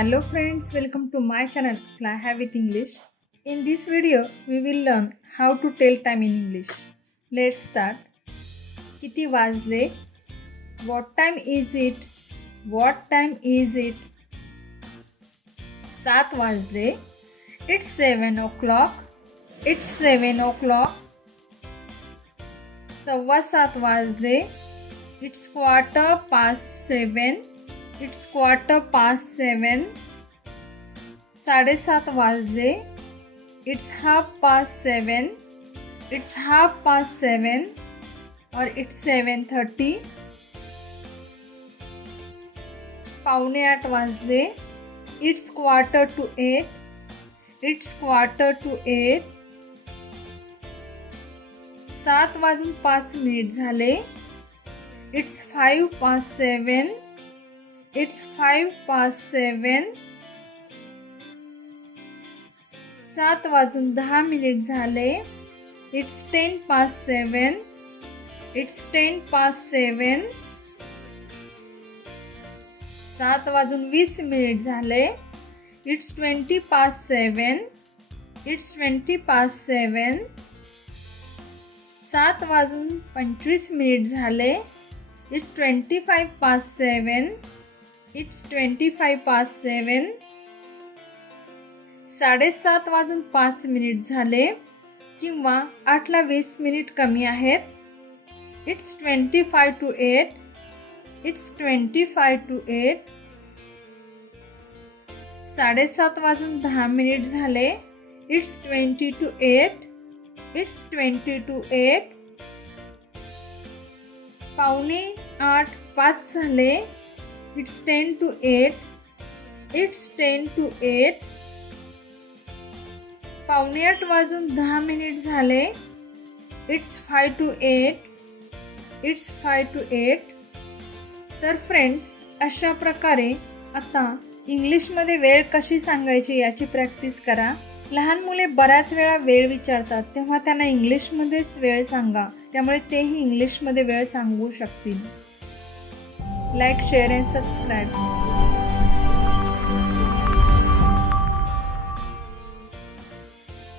Hello friends, welcome to my channel Fly High with English. In this video, we will learn how to tell time in English. Let's start. किती वाजले? What time is it? What time is it? 7 वाजले. It's 7 o'clock. It's 7 o'clock. 7:15 वाजले. It's 7:15. It's 7:15. 7:30 वाजले. It's 7:30. It's 7:30. और it's 7:30. 7:45 वाजले. It's 7:45. It's 7:45. 7:05 झाले. It's 7:05. It's 7:05. 7:10 झाले. It's 7:10. It's 7:10. 7:20 झाले. It's 7:20. It's 7:20. 7:25 झाले. It's 7:25. It's 7:25. 7:30 झाले किंवा 8:20 कमी आहेत. It's 25 to 8. It's 25 to 8. 7:10 झाले. It's 20 to 8. It's 20 to 8. 7:45 झाले. It's 10 to 8. It's 10 to 8. 7:10 झाले. It's 5 to 8. It's 5 to 8. तर फ्रेंड्स, अशा प्रकारे आता इंग्लिशमध्ये वेळ कशी सांगायची याची प्रॅक्टिस करा. लहान मुले बऱ्याच वेळा वेळ विचारतात, तेव्हा त्यांना इंग्लिशमध्येच वेळ सांगा, त्यामुळे तेही इंग्लिशमध्ये वेळ सांगू शकतील. Like, share and subscribe.